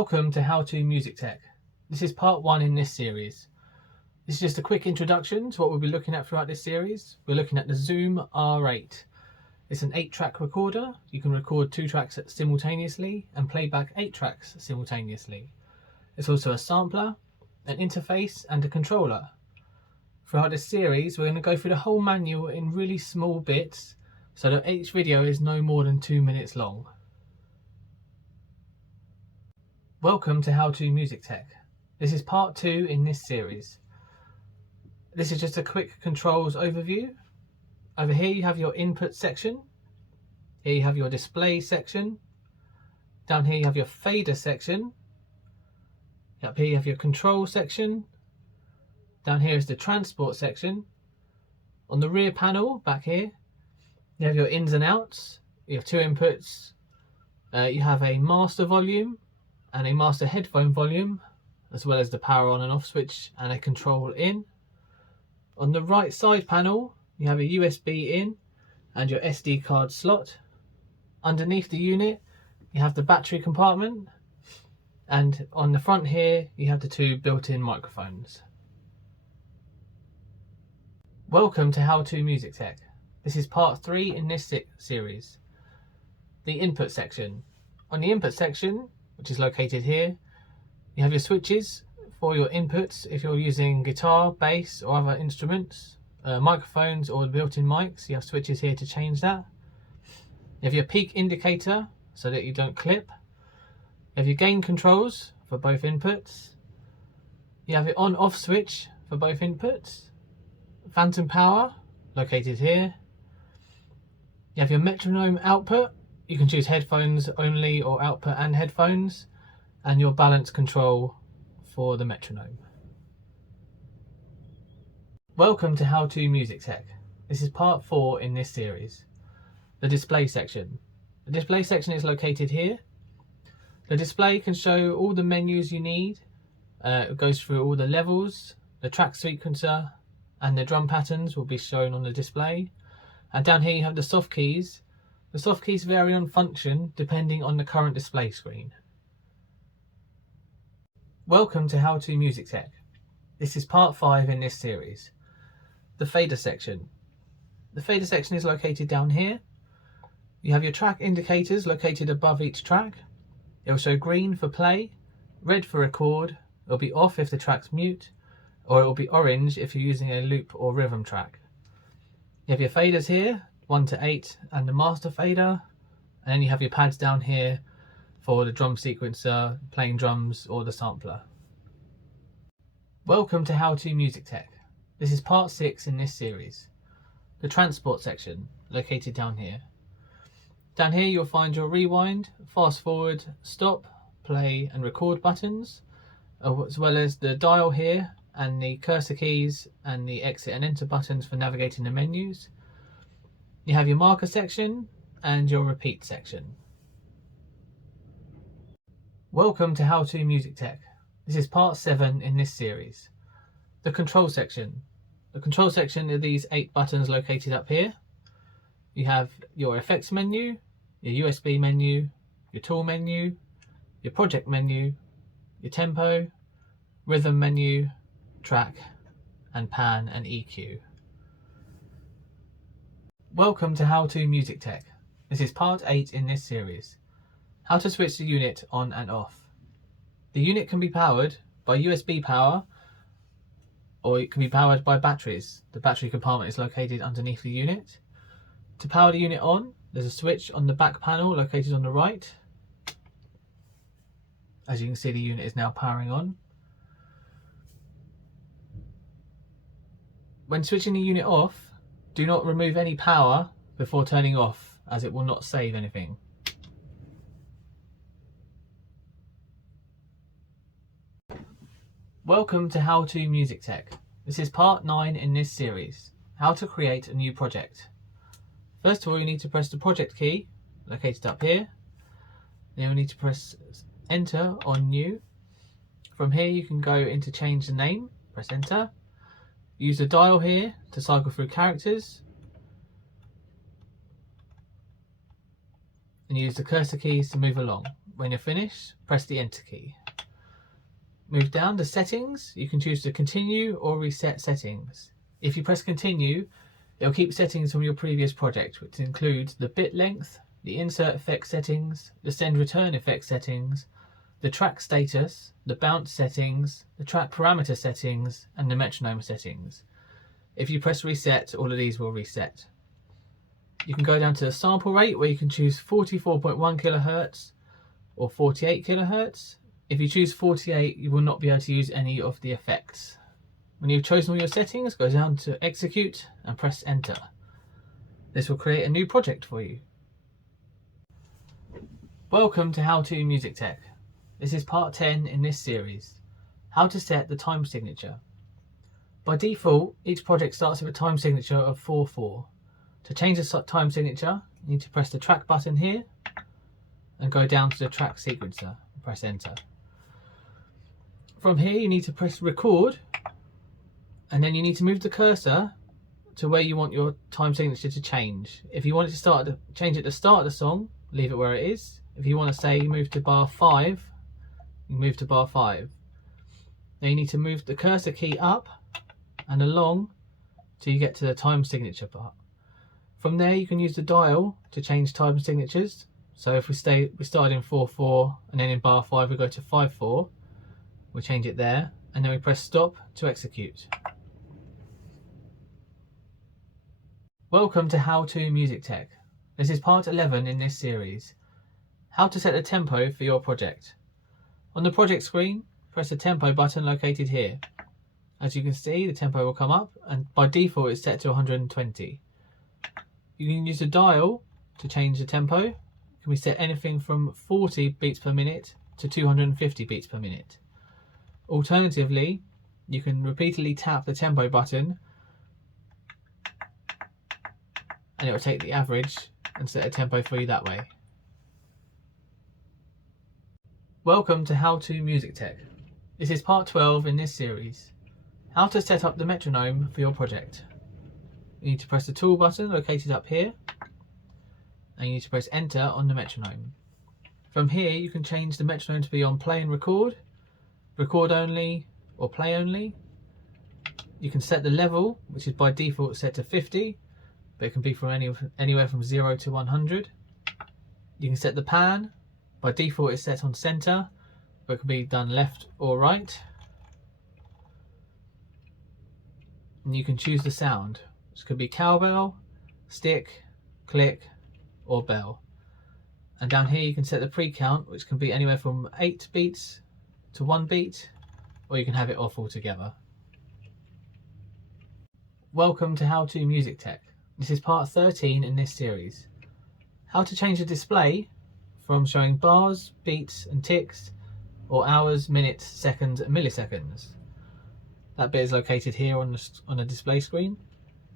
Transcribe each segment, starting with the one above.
Welcome to How To Music Tech. This is part 1 in this series. This is just a quick introduction to what we'll be looking at throughout this series. We're looking at the Zoom R8. It's an 8-track recorder. You can record 2 tracks simultaneously and play back 8 tracks simultaneously. It's also a sampler, an interface and a controller. Throughout this series we're going to go through the whole manual in really small bits so that each video is no more than 2 minutes long. Welcome to How To Music Tech. This is part 2 in this series. This is just a quick controls overview. Over here you have your input section. Here you have your display section. Down here you have your fader section. Up here you have your control section. Down here is the transport section. On the rear panel back here you have your ins and outs. You have 2 inputs. You have a master volume and a master headphone volume, as well as the power on and off switch and a control in. On the right side panel you have a USB in and your SD card slot. Underneath the unit you have the battery compartment, and on the front here you have the 2 built-in microphones. Welcome to How To Music Tech. This is part 3 in this series. The input section. On the input section, which is located here, you have your switches for your inputs if you're using guitar, bass or other instruments, microphones or built-in mics. You have switches here to change that. You have your peak indicator so that you don't clip. You have your gain controls for both inputs. You have your on-off switch for both inputs. Phantom power located here. You have your metronome output. You can choose headphones only or output and headphones, and your balance control for the metronome. Welcome to How To Music Tech. This is part 4 in this series. The display section. The display section is located here. The display can show all the menus you need. It goes through all the levels, the track sequencer and the drum patterns will be shown on the display. And down here you have the soft keys. The soft keys vary on function depending on the current display screen. Welcome to How To Music Tech. This is part 5 in this series. The fader section. The fader section is located down here. You have your track indicators located above each track. It will show green for play, red for record, it will be off if the track's mute, or it will be orange if you're using a loop or rhythm track. You have your faders here, 1 to 8 and the master fader, and then you have your pads down here for the drum sequencer, playing drums or the sampler. Welcome to How To Music Tech. This is part 6 in this series. The transport section, located down here. Down here you'll find your rewind, fast forward, stop, play and record buttons, as well as the dial here and the cursor keys and the exit and enter buttons for navigating the menus. You have your marker section and your repeat section. Welcome to How To Music Tech. This is part 7 in this series. The control section. The control section are these 8 buttons located up here. You have your effects menu, your USB menu, your tool menu, your project menu, your tempo, rhythm menu, track and pan and EQ. Welcome to How To Music Tech. This is part 8 in this series. How to switch the unit on and off. The unit can be powered by USB power or it can be powered by batteries. The battery compartment is located underneath the unit. To power the unit on, there's a switch on the back panel located on the right. As you can see, the unit is now powering on. When switching the unit off, do not remove any power before turning off, as it will not save anything. Welcome to How To Music Tech. This is part 9 in this series. How to create a new project. First of all, you need to press the project key, located up here. Then you'll need to press enter on new. From here you can go into change the name, press enter. Use the dial here to cycle through characters and use the cursor keys to move along. When you're finished, press the Enter key. Move down to Settings. You can choose to continue or reset settings. If you press Continue, it'll keep settings from your previous project, which includes the bit length, the insert effect settings, the send return effect settings, the track status, the bounce settings, the track parameter settings, and the metronome settings. If you press reset, all of these will reset. You can go down to the sample rate, where you can choose 44.1 kHz or 48 kHz. If you choose 48, you will not be able to use any of the effects. When you've chosen all your settings, go down to Execute and press Enter. This will create a new project for you. Welcome to How To Music Tech. This is part 10 in this series. How to set the time signature. By default, each project starts with a time signature of 4/4. To change the time signature, you need to press the track button here and go down to the track sequencer and press Enter. From here, you need to press Record, and then you need to move the cursor to where you want your time signature to change. If you want it to change at the start of the song, leave it where it is. If you want to say move to bar 5, you move to bar 5. Then you need to move the cursor key up and along till you get to the time signature part. From there, you can use the dial to change time signatures. So if we started in 4/4 and then in bar 5 we go to 5/4, we change it there, and then we press stop to execute. Welcome to How To Music Tech. This is part 11 in this series. How to set the tempo for your project. On the project screen, press the tempo button located here. As you can see, the tempo will come up, and by default it's set to 120. You can use the dial to change the tempo. It can be set anything from 40 beats per minute to 250 beats per minute. Alternatively, you can repeatedly tap the tempo button and it will take the average and set a tempo for you that way. Welcome to How To Music Tech. This is part 12 in this series. How to set up the metronome for your project. You need to press the tool button located up here, and you need to press Enter on the metronome. From here, you can change the metronome to be on play and record, record only, or play only. You can set the level, which is by default set to 50, but it can be from anywhere from 0 to 100. You can set the pan. By default it's set on center, but it can be done left or right. And you can choose the sound, which could be cowbell, stick, click, or bell. And down here you can set the pre-count, which can be anywhere from 8 beats to 1 beat, or you can have it off altogether. Welcome to How To Music Tech. This is part 13 in this series. How to change the display from showing bars, beats and ticks, or hours, minutes, seconds and milliseconds. That bit is located here on the display screen.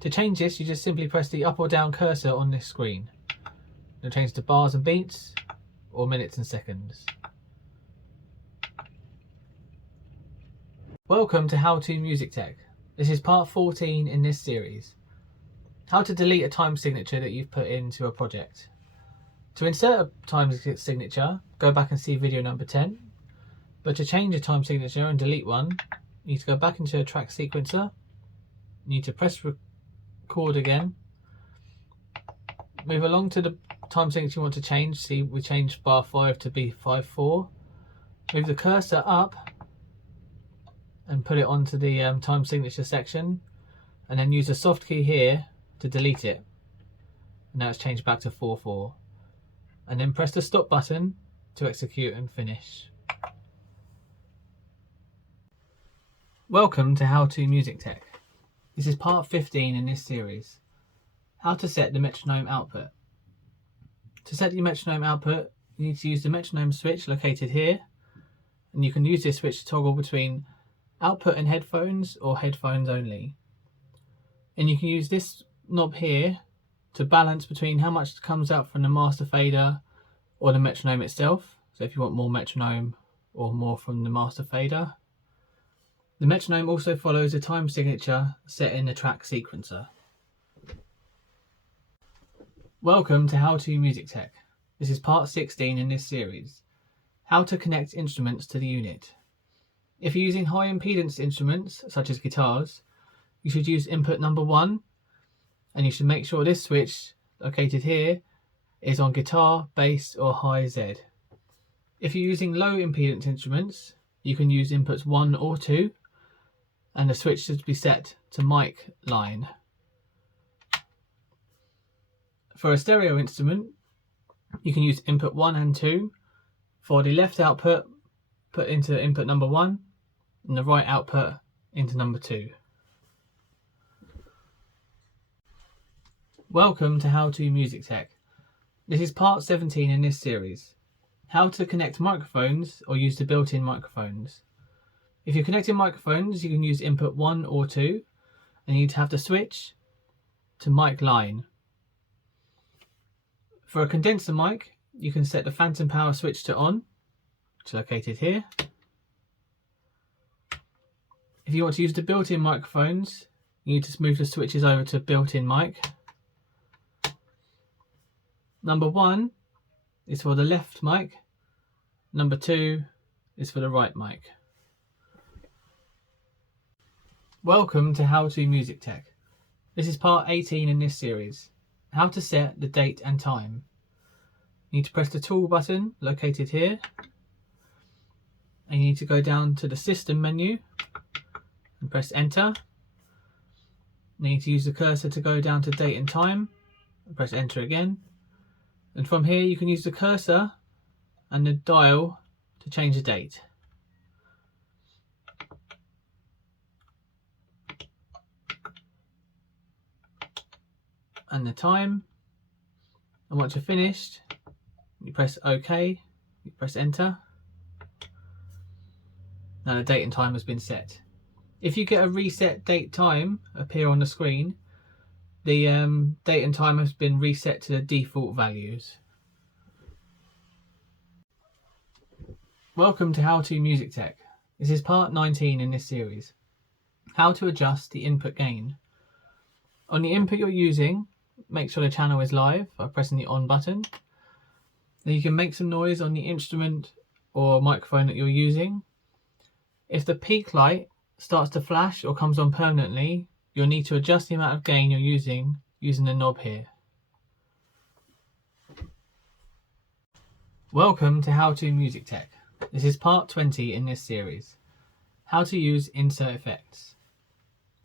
To change this, you just simply press the up or down cursor on this screen. It'll change to bars and beats, or minutes and seconds. Welcome to How To Music Tech. This is part 14 in this series. How to delete a time signature that you've put into a project. To insert a time signature, go back and see video number 10. But to change a time signature and delete one, you need to go back into a track sequencer. You need to press record again. Move along to the time signature you want to change. See, we changed bar 5 to be 5/4. Move the cursor up and put it onto the time signature section, and then use the soft key here to delete it. And now it's changed back to 4/4. And then press the stop button to execute and finish. Welcome to How To Music Tech. This is part 15 in this series. How to set the metronome output. To set the metronome output, you need to use the metronome switch located here, and you can use this switch to toggle between output and headphones or headphones only. And you can use this knob here to balance between how much comes out from the master fader or the metronome itself. So if you want more metronome or more from the master fader. The metronome also follows a time signature set in the track sequencer. Welcome to How To Music Tech. This is part 16 in this series. How to connect instruments to the unit. If you're using high impedance instruments, such as guitars, you should use input number 1, and you should make sure this switch, located here, is on guitar, bass or high Z. If you're using low impedance instruments, you can use inputs 1 or 2, and the switch should be set to mic line. For a stereo instrument, you can use input 1 and 2. For the left output, put into input number 1, and the right output into number 2. Welcome to How to Music Tech. This is part 17 in this series. How to connect microphones or use the built-in microphones. If you're connecting microphones, you can use input 1 or 2, and you need to have the switch to mic line. For a condenser mic, you can set the phantom power switch to on, which is located here. If you want to use the built-in microphones, you need to move the switches over to built-in mic. Number 1 is for the left mic, number 2 is for the right mic. Welcome to How to Music Tech. This is part 18 in this series. How to set the date and time. You need to press the tool button located here, and you need to go down to the system menu and press enter. You need to use the cursor to go down to date and time and press enter again. And from here you can use the cursor and the dial to change the date. And the time. And once you're finished, you press OK, you press enter. Now the date and time has been set. If you get a reset date time appear on the screen, the date and time has been reset to the default values. Welcome to How to Music Tech. This is part 19 in this series. How to adjust the input gain. On the input you're using, make sure the channel is live by pressing the on button. Then you can make some noise on the instrument or microphone that you're using. If the peak light starts to flash or comes on permanently, you'll need to adjust the amount of gain you're using the knob here. Welcome to How to Music Tech. This is part 20 in this series. How to use insert effects.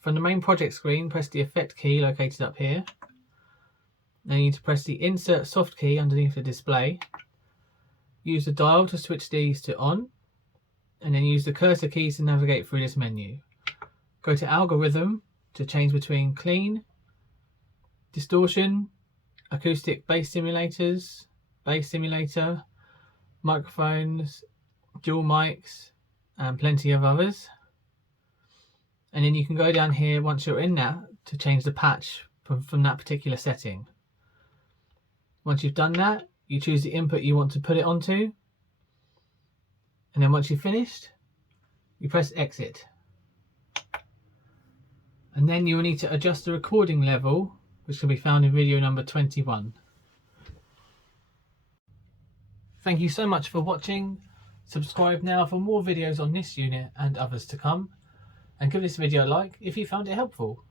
From the main project screen, press the effect key located up here. Then you need to press the insert soft key underneath the display. Use the dial to switch these to on, and then use the cursor keys to navigate through this menu. Go to algorithm to change between clean, distortion, acoustic bass simulators, bass simulator, microphones, dual mics, and plenty of others. And then you can go down here once you're in that to change the patch from that particular setting. Once you've done that, you choose the input you want to put it onto, and then once you've finished, you press exit. And then you will need to adjust the recording level, which can be found in video number 21. Thank you so much for watching. Subscribe now for more videos on this unit and others to come, and give this video a like if you found it helpful.